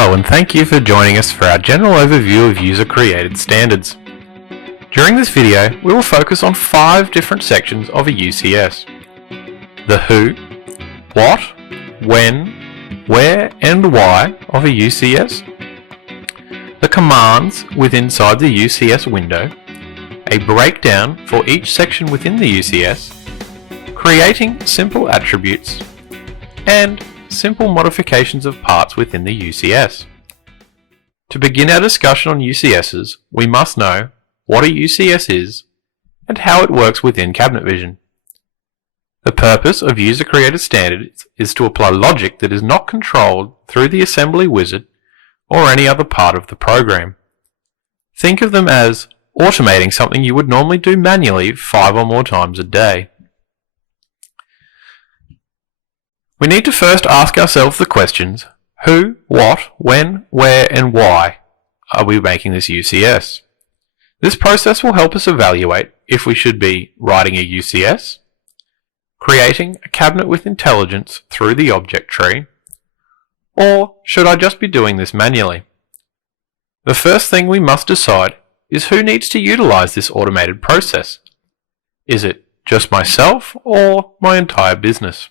Hello and thank you for joining us for our general overview of user-created standards. During this video, we will focus on 5 different sections of a UCS. The who, what, when, where and why of a UCS, the commands inside the UCS window, a breakdown for each section within the UCS, creating simple attributes, and simple modifications of parts within the UCS. To begin our discussion on UCSs, we must know what a UCS is and how it works within Cabinet Vision. The purpose of user-created standards is to apply logic that is not controlled through the assembly wizard or any other part of the program. Think of them as automating something you would normally do manually 5 or more times a day. We need to first ask ourselves the questions: who, what, when, where and why are we making this UCS? This process will help us evaluate if we should be writing a UCS, creating a cabinet with intelligence through the object tree, or should I just be doing this manually? The first thing we must decide is who needs to utilize this automated process. Is it just myself or my entire business?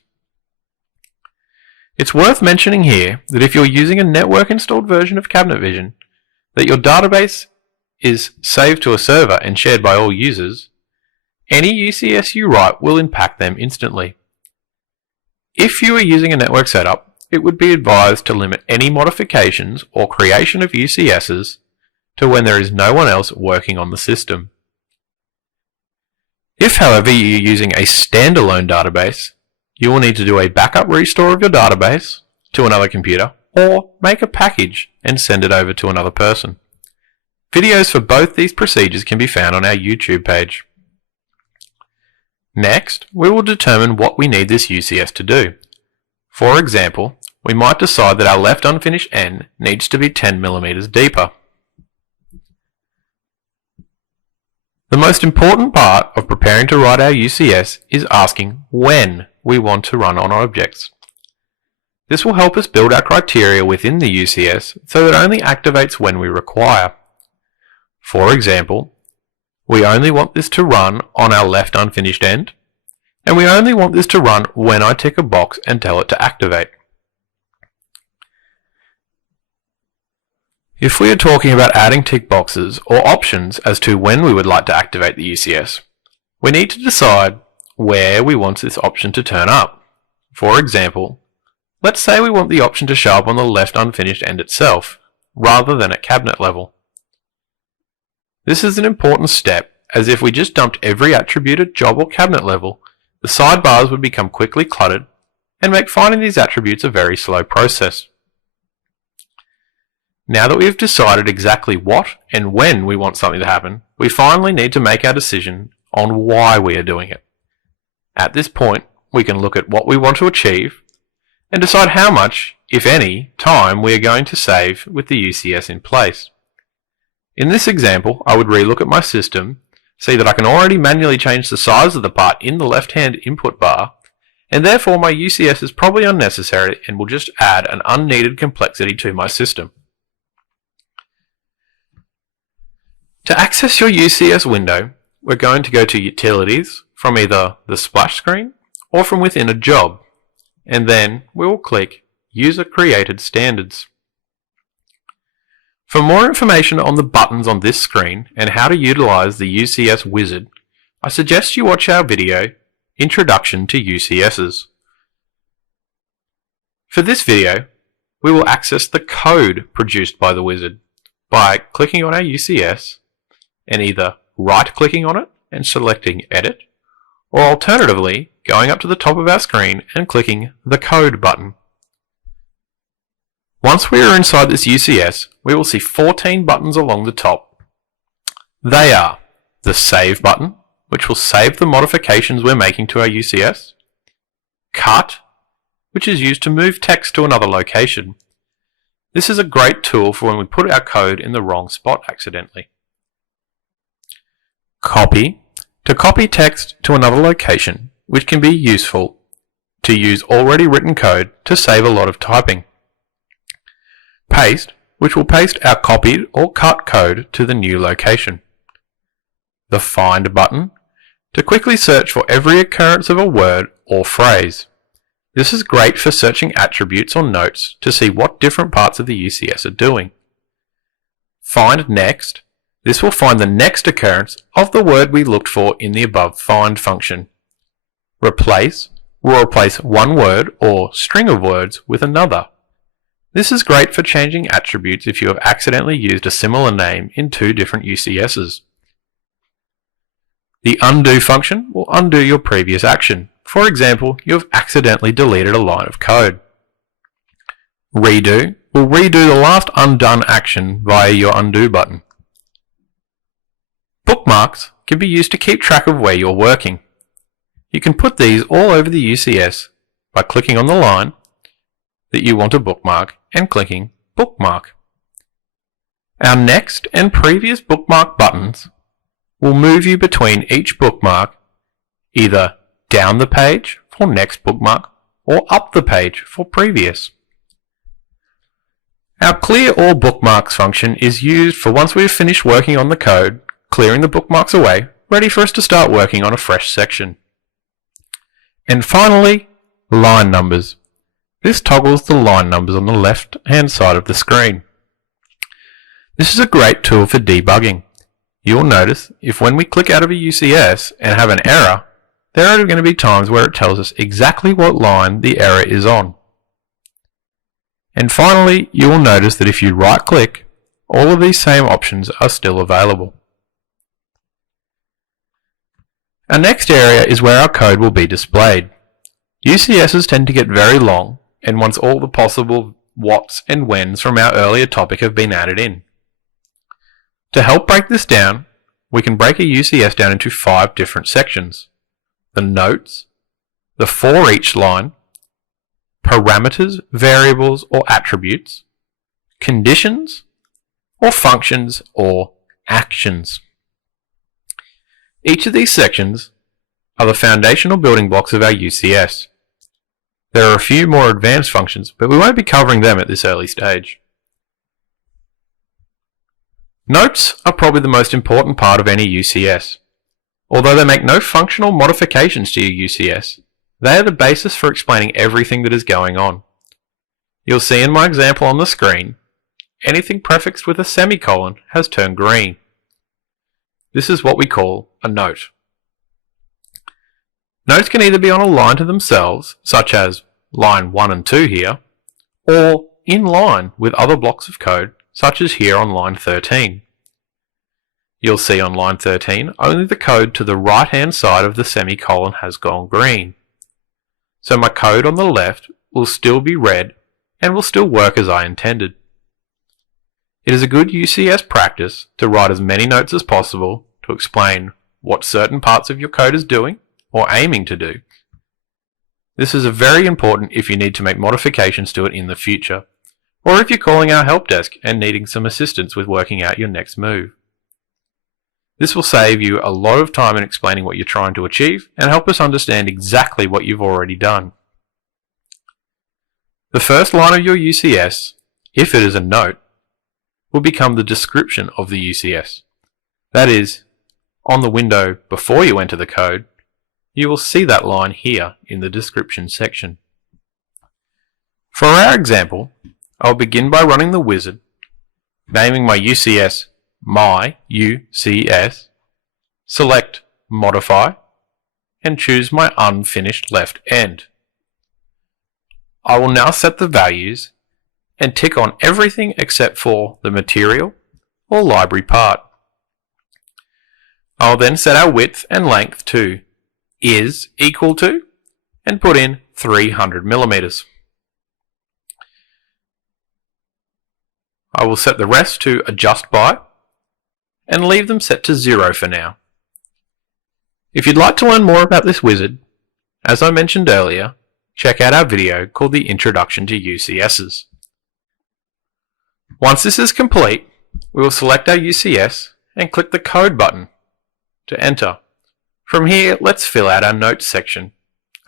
It's worth mentioning here that if you're using a network installed version of Cabinet Vision, that your database is saved to a server and shared by all users, any UCS you write will impact them instantly. If you are using a network setup, it would be advised to limit any modifications or creation of UCSs to when there is no one else working on the system. If, however, you're using a standalone database, you will need to do a backup restore of your database to another computer or make a package and send it over to another person. Videos for both these procedures can be found on our YouTube page. Next, we will determine what we need this UCS to do. For example, we might decide that our left unfinished end needs to be 10 mm deeper. The most important part of preparing to write our UCS is asking when we want to run on objects. This will help us build our criteria within the UCS so that it only activates when we require. For example, we only want this to run on our left unfinished end, and we only want this to run when I tick a box and tell it to activate. If we are talking about adding tick boxes or options as to when we would like to activate the UCS, we need to decide where we want this option to turn up. For example, let's say we want the option to show up on the left unfinished end itself, rather than at cabinet level. This is an important step, as if we just dumped every attribute at job or cabinet level, the sidebars would become quickly cluttered and make finding these attributes a very slow process. Now that we have decided exactly what and when we want something to happen, we finally need to make our decision on why we are doing it. At this point, we can look at what we want to achieve and decide how much, if any, time we are going to save with the UCS in place. In this example, I would relook at my system, see that I can already manually change the size of the part in the left-hand input bar, and therefore my UCS is probably unnecessary and will just add an unneeded complexity to my system. To access your UCS window, we're going to go to Utilities from either the splash screen or from within a job, and then we will click User Created Standards. For more information on the buttons on this screen and how to utilize the UCS wizard, I suggest you watch our video, Introduction to UCSs. For this video, we will access the code produced by the wizard by clicking on our UCS and either right-clicking on it and selecting Edit, or alternatively, going up to the top of our screen and clicking the Code button. Once we are inside this UCS, we will see 14 buttons along the top. They are the Save button, which will save the modifications we're making to our UCS, Cut, which is used to move text to another location. This is a great tool for when we put our code in the wrong spot accidentally. Copy, to copy text to another location, which can be useful to use already written code to save a lot of typing. Paste, which will paste our copied or cut code to the new location. The Find button, to quickly search for every occurrence of a word or phrase. This is great for searching attributes or notes to see what different parts of the UCS are doing. Find Next, this will find the next occurrence of the word we looked for in the above find function. Replace will replace one word or string of words with another. This is great for changing attributes if you have accidentally used a similar name in two different UCSs. The Undo function will undo your previous action. For example, you have accidentally deleted a line of code. Redo will redo the last undone action via your Undo button. Bookmarks can be used to keep track of where you're working. You can put these all over the UCS by clicking on the line that you want to bookmark and clicking Bookmark. Our next and previous bookmark buttons will move you between each bookmark, either down the page for next bookmark or up the page for previous. Our Clear All Bookmarks function is used for once we have finished working on the code, clearing the bookmarks away, ready for us to start working on a fresh section. And finally, line numbers. This toggles the line numbers on the left-hand side of the screen. This is a great tool for debugging. You'll notice if when we click out of a UCS and have an error, there are going to be times where it tells us exactly what line the error is on. And finally, you will notice that if you right-click, all of these same options are still available. Our next area is where our code will be displayed. UCSs tend to get very long, and once all the possible whats and whens from our earlier topic have been added in. To help break this down, we can break a UCS down into 5 different sections: the notes, the for each line, parameters, variables or attributes, conditions, or functions or actions. Each of these sections are the foundational building blocks of our UCS. There are a few more advanced functions, but we won't be covering them at this early stage. Notes are probably the most important part of any UCS. Although they make no functional modifications to your UCS, they are the basis for explaining everything that is going on. You'll see in my example on the screen, anything prefixed with a semicolon has turned green. This is what we call a note. Notes can either be on a line to themselves, such as line 1 and 2 here, or in line with other blocks of code, such as here on line 13. You'll see on line 13 only the code to the right-hand side of the semicolon has gone green. So my code on the left will still be red and will still work as I intended. It is a good UCS practice to write as many notes as possible to explain what certain parts of your code is doing or aiming to do. This is very important if you need to make modifications to it in the future, or if you're calling our help desk and needing some assistance with working out your next move. This will save you a lot of time in explaining what you're trying to achieve and help us understand exactly what you've already done. The first line of your UCS, if it is a note, will become the description of the UCS. That is, on the window before you enter the code, you will see that line here in the description section. For our example, I'll begin by running the wizard, naming my UCS My UCS, select Modify, and choose my unfinished left end. I will now set the values and tick on everything except for the material or library part. I'll then set our width and length to is equal to and put in 300 millimeters. I will set the rest to adjust by and leave them set to 0 for now. If you'd like to learn more about this wizard, as I mentioned earlier, check out our video called The Introduction to UCSs. Once this is complete, we will select our UCS and click the Code button to enter. From here, let's fill out our notes section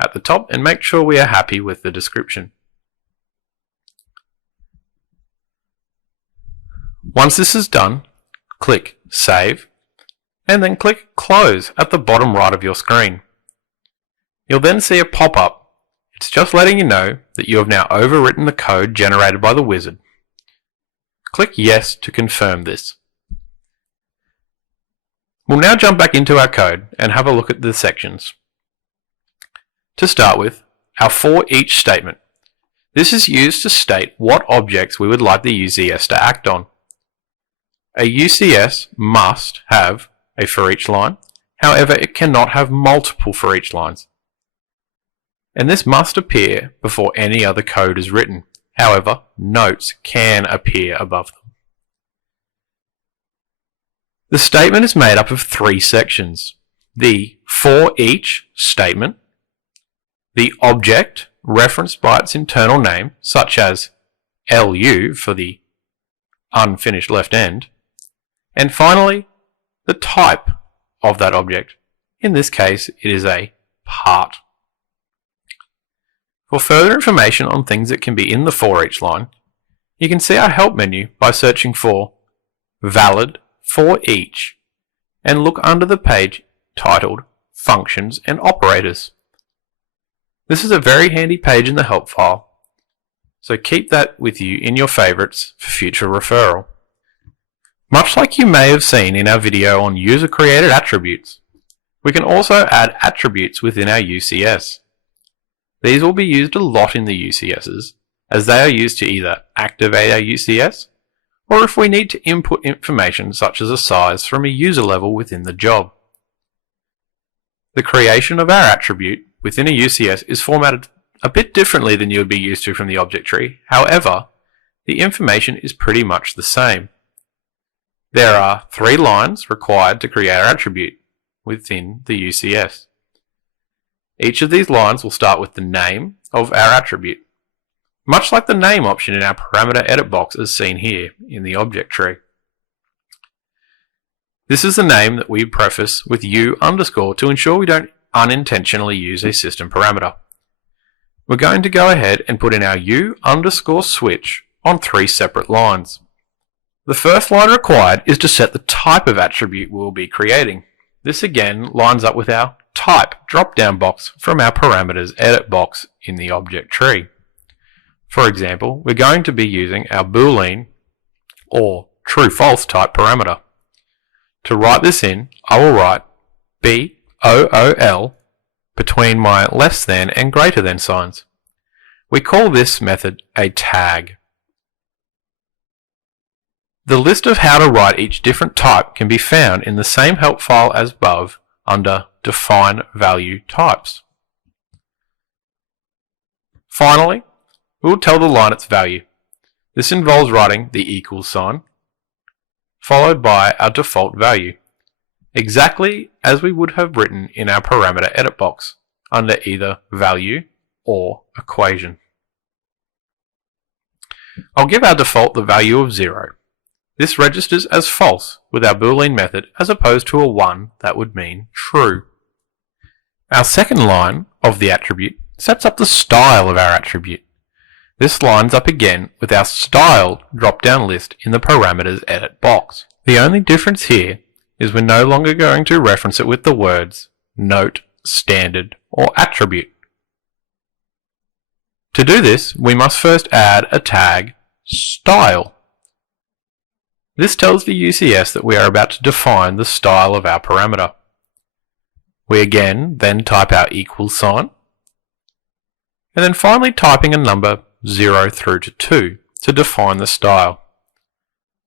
at the top and make sure we are happy with the description. Once this is done, click Save, and then click Close at the bottom right of your screen. You'll then see a pop-up. It's just letting you know that you have now overwritten the code generated by the wizard. Click Yes to confirm this. We'll now jump back into our code and have a look at the sections. To start with, our for each statement. This is used to state what objects we would like the UCS to act on. A UCS must have a for each line, however it cannot have multiple for each lines. And this must appear before any other code is written. However, notes can appear above them. The statement is made up of three sections: the for each statement, the object referenced by its internal name, such as LU for the unfinished left end, and finally, the type of that object. In this case, it is a part. For further information on things that can be in the for each line, you can see our help menu by searching for valid for each and look under the page titled Functions and Operators. This is a very handy page in the help file, so keep that with you in your favorites for future referral. Much like you may have seen in our video on user-created attributes, we can also add attributes within our UCS. These will be used a lot in the UCSs, as they are used to either activate our UCS, or if we need to input information such as a size from a user level within the job. The creation of our attribute within a UCS is formatted a bit differently than you would be used to from the object tree. However, the information is pretty much the same. There are 3 lines required to create our attribute within the UCS. Each of these lines will start with the name of our attribute, much like the name option in our parameter edit box as seen here in the object tree. This is the name that we preface with U underscore to ensure we don't unintentionally use a system parameter. We're going to go ahead and put in our U underscore switch on 3 separate lines. The first line required is to set the type of attribute we'll be creating. This again lines up with our type drop-down box from our parameters edit box in the object tree. For example, we're going to be using our Boolean or true-false type parameter. To write this in, I will write BOOL between my less than and greater than signs. We call this method a tag. The list of how to write each different type can be found in the same help file as above under Define Value Types. Finally, we will tell the line its value. This involves writing the equal sign, followed by our default value, exactly as we would have written in our parameter edit box, under either value or equation. I'll give our default the value of 0. This registers as false with our Boolean method as opposed to a 1 that would mean true. Our second line of the attribute sets up the style of our attribute. This lines up again with our style drop-down list in the parameters edit box. The only difference here is we're no longer going to reference it with the words note, standard, or attribute. To do this, we must first add a tag style. This tells the UCS that we are about to define the style of our parameter. We again then type our equal sign, and then finally typing a number 0 through to 2 to define the style.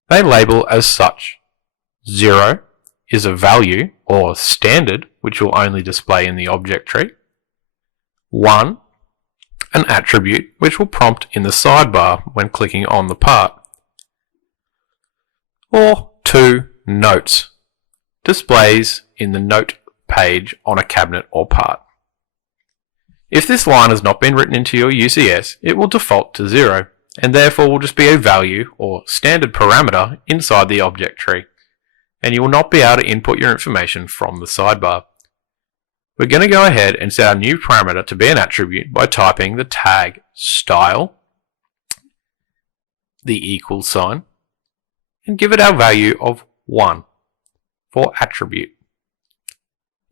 They label as such. 0 is a value or standard which will only display in the object tree. 1, an attribute which will prompt in the sidebar when clicking on the part. Or 2, notes, displays in the note page on a cabinet or part. If this line has not been written into your UCS, it will default to 0, and therefore will just be a value or standard parameter inside the object tree, and you will not be able to input your information from the sidebar. We're going to go ahead and set our new parameter to be an attribute by typing the tag style, the equal sign, and give it our value of 1 for attribute.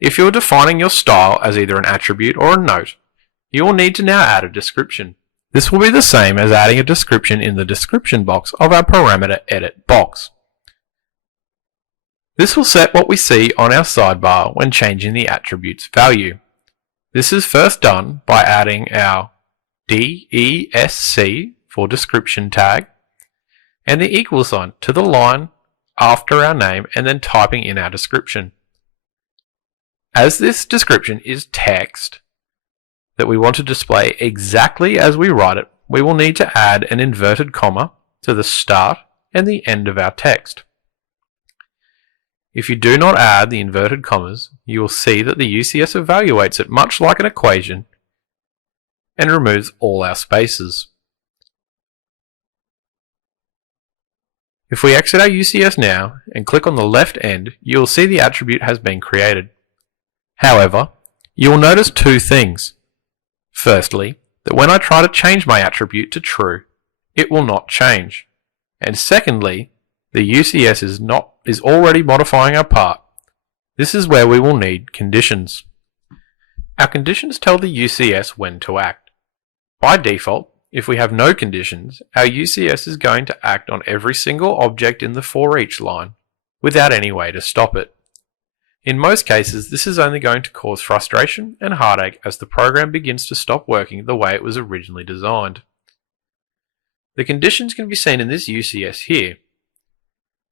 If you're defining your style as either an attribute or a note, you will need to now add a description. This will be the same as adding a description in the description box of our parameter edit box. This will set what we see on our sidebar when changing the attribute's value. This is first done by adding our DESC for description tag and the equal sign to the line after our name and then typing in our description. As this description is text that we want to display exactly as we write it, we will need to add an inverted comma to the start and the end of our text. If you do not add the inverted commas, you will see that the UCS evaluates it much like an equation and removes all our spaces. If we exit our UCS now and click on the left end, you will see the attribute has been created. However, you will notice two things. Firstly, that when I try to change my attribute to true, it will not change. And secondly, the UCS is already modifying our part. This is where we will need conditions. Our conditions tell the UCS when to act. By default, if we have no conditions, our UCS is going to act on every single object in the for each line, without any way to stop it. In most cases, this is only going to cause frustration and heartache as the program begins to stop working the way it was originally designed. The conditions can be seen in this UCS here.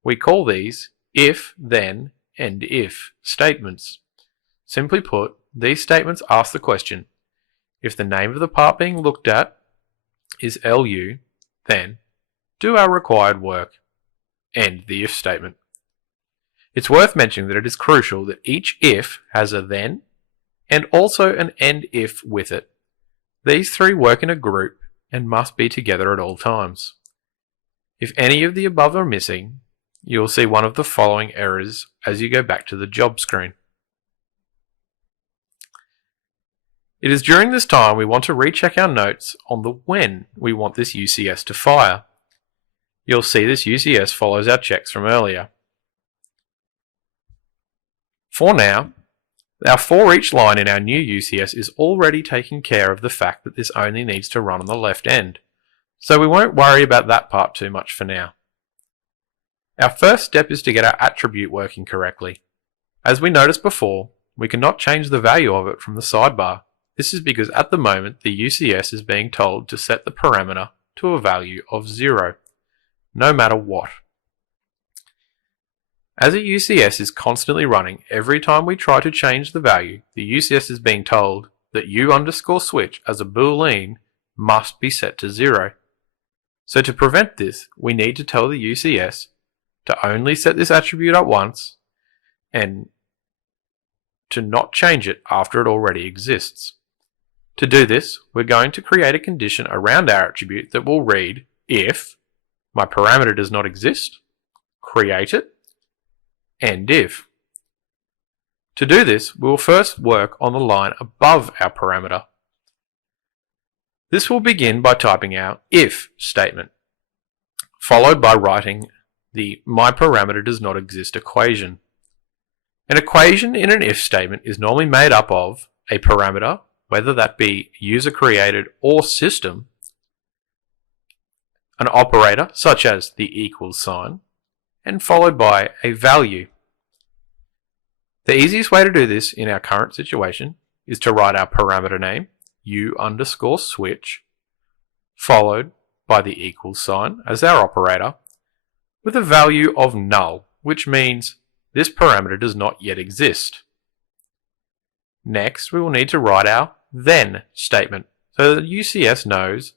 We call these if, then, and if statements. Simply put, these statements ask the question, if the name of the part being looked at is LU, then do our required work. End the if statement. It's worth mentioning that it is crucial that each if has a then and also an end if with it. These three work in a group and must be together at all times. If any of the above are missing, you will see one of the following errors as you go back to the job screen. It is during this time we want to recheck our notes on the when we want this UCS to fire. You'll see this UCS follows our checks from earlier. For now, our for each line in our new UCS is already taking care of the fact that this only needs to run on the left end, so we won't worry about that part too much for now. Our first step is to get our attribute working correctly. As we noticed before, we cannot change the value of it from the sidebar. This is because at the moment the UCS is being told to set the parameter to a value of 0, no matter what. As a UCS is constantly running, every time we try to change the value, the UCS is being told that u_switch as a boolean must be set to 0. So to prevent this, we need to tell the UCS to only set this attribute up once and to not change it after it already exists. To do this, we're going to create a condition around our attribute that will read if my parameter does not exist, create it, and if. To do this, we will first work on the line above our parameter. This will begin by typing our if statement, followed by writing the my parameter does not exist equation. An equation in an if statement is normally made up of a parameter, whether that be user created or system, an operator such as the equals sign, and followed by a value. The easiest way to do this in our current situation is to write our parameter name, u_switch, followed by the equals sign as our operator, with a value of null, which means this parameter does not yet exist. Next, we will need to write our then statement, so that UCS knows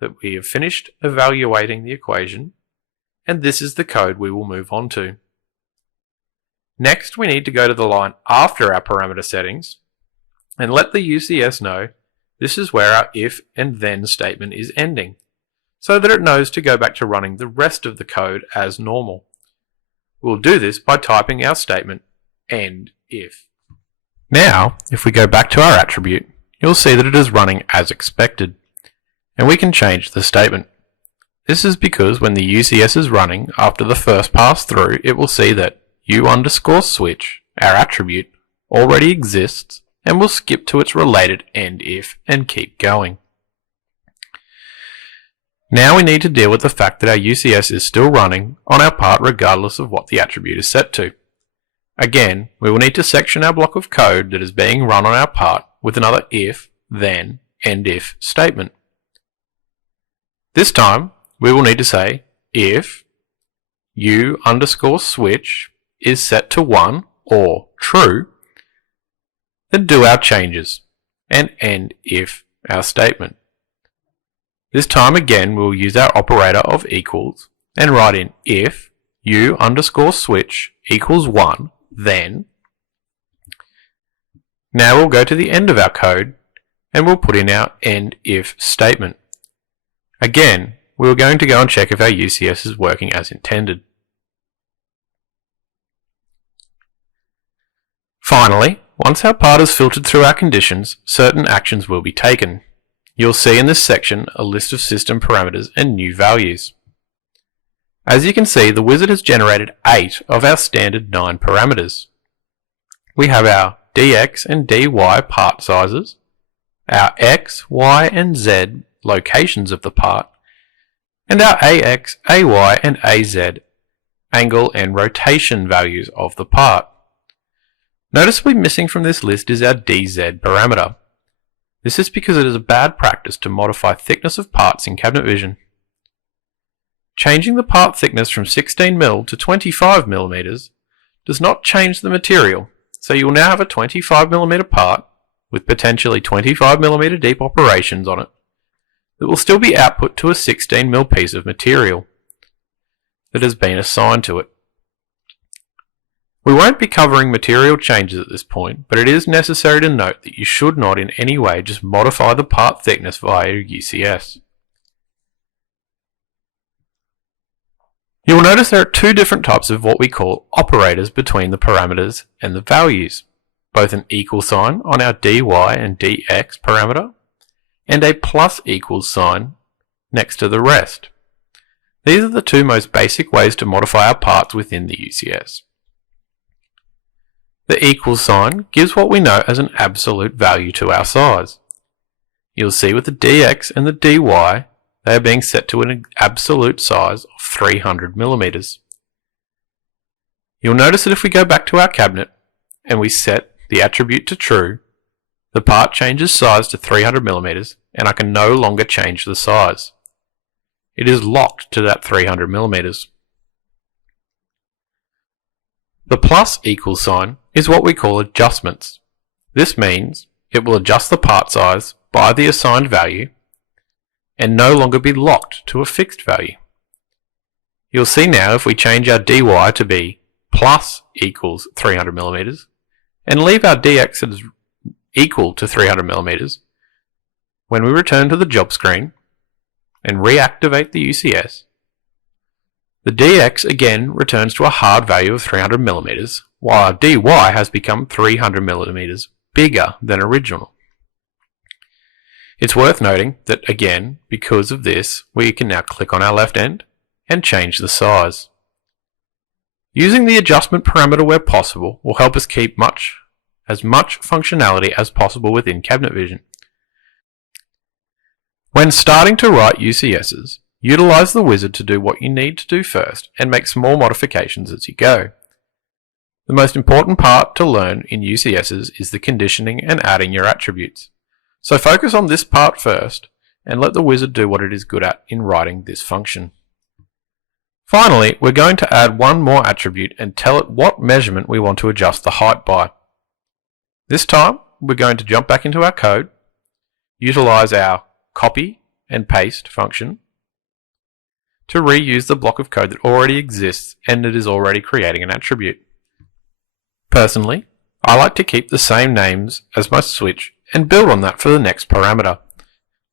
that we have finished evaluating the equation, and this is the code we will move on to. Next, we need to go to the line after our parameter settings and let the UCS know this is where our if and then statement is ending, so that it knows to go back to running the rest of the code as normal. We'll do this by typing our statement end if. Now, if we go back to our attribute, you'll see that it is running as expected, and we can change the statement. This is because when the UCS is running after the first pass through, it will see that u_switch, our attribute, already exists and will skip to its related end if and keep going. Now we need to deal with the fact that our UCS is still running on our part regardless of what the attribute is set to. Again, we will need to section our block of code that is being run on our part with another if, then, and if statement. This time, we will need to say if u_switch is set to 1 or true, then do our changes and end if our statement. This time again we will use our operator of equals and write in if u_switch equals 1, then. Now we'll go to the end of our code and we'll put in our end if statement. Again, we're going to go and check if our UCS is working as intended. Finally, once our part is filtered through our conditions, certain actions will be taken. You'll see in this section a list of system parameters and new values. As you can see, the wizard has generated 8 of our standard 9 parameters. We have our dx and dy part sizes, our x, y and z locations of the part, and our ax, ay and az angle and rotation values of the part. Noticeably missing from this list is our dz parameter. This is because it is a bad practice to modify thickness of parts in Cabinet Vision. Changing the part thickness from 16mm to 25mm does not change the material, so you will now have a 25mm part with potentially 25mm deep operations on it that will still be output to a 16mm piece of material that has been assigned to it. We won't be covering material changes at this point, but it is necessary to note that you should not in any way just modify the part thickness via UCS. You will notice there are two different types of what we call operators between the parameters and the values, both an equal sign on our dy and dx parameter, and a plus equals sign next to the rest. These are the two most basic ways to modify our parts within the UCS. The equal sign gives what we know as an absolute value to our size. You'll see with the dx and the dy, they are being set to an absolute size of 300mm. You'll notice that if we go back to our cabinet and we set the attribute to true, the part changes size to 300mm and I can no longer change the size. It is locked to that 300mm. The plus equal sign is what we call adjustments. This means it will adjust the part size by the assigned value and no longer be locked to a fixed value. You'll see now if we change our dy to be plus equals 300mm and leave our dx as equal to 300mm, when we return to the job screen and reactivate the UCS, the dx again returns to a hard value of 300mm, while our dy has become 300mm bigger than original. It's worth noting that again, because of this, we can now click on our left end and change the size. Using the adjustment parameter where possible will help us keep as much functionality as possible within Cabinet Vision. When starting to write UCSs, utilize the wizard to do what you need to do first and make small modifications as you go. The most important part to learn in UCSs is the conditioning and adding your attributes. So focus on this part first and let the wizard do what it is good at in writing this function. Finally, we're going to add one more attribute and tell it what measurement we want to adjust the height by. This time, we're going to jump back into our code, utilize our copy and paste function to reuse the block of code that already exists and it is already creating an attribute. Personally, I like to keep the same names as my switch and build on that for the next parameter.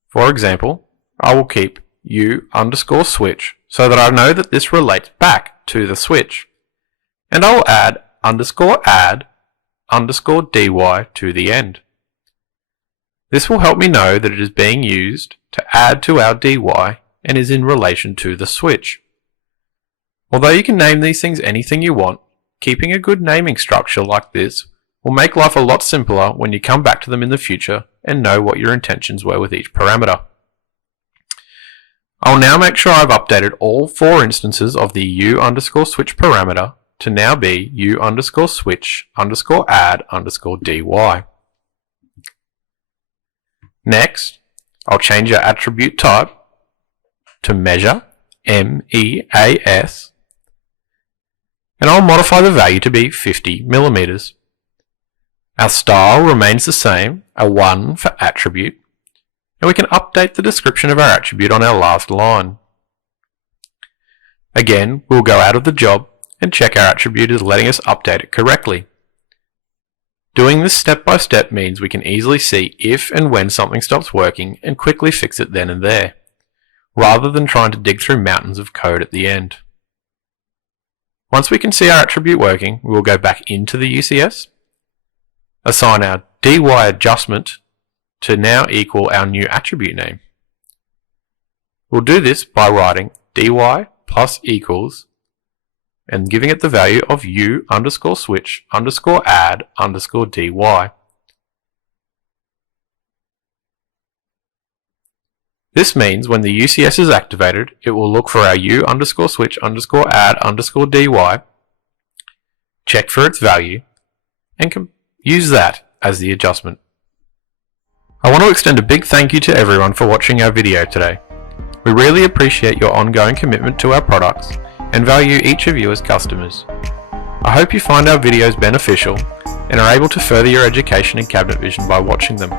For example, I will keep u_switch so that I know that this relates back to the switch. And I will add _add _dy to the end. This will help me know that it is being used to add to our dy and is in relation to the switch. Although you can name these things anything you want, keeping a good naming structure like this will make life a lot simpler when you come back to them in the future and know what your intentions were with each parameter. I'll now make sure I've updated all 4 instances of the u_switch parameter to now be u_switch_add_dy. Next, I'll change our attribute type to measure, MEAS, and I'll modify the value to be 50 millimeters. Our style remains the same, a 1 for attribute, and we can update the description of our attribute on our last line. Again, we'll go out of the job and check our attribute is letting us update it correctly. Doing this step by step means we can easily see if and when something stops working and quickly fix it then and there, rather than trying to dig through mountains of code at the end. Once we can see our attribute working, we will go back into the UCS, assign our dy adjustment to now equal our new attribute name. We'll do this by writing dy plus equals and giving it the value of u_switch_add_dy. This means when the UCS is activated, it will look for our u_switch_add_dy, check for its value, and use that as the adjustment. I want to extend a big thank you to everyone for watching our video today. We really appreciate your ongoing commitment to our products and value each of you as customers. I hope you find our videos beneficial and are able to further your education in cabinet vision by watching them.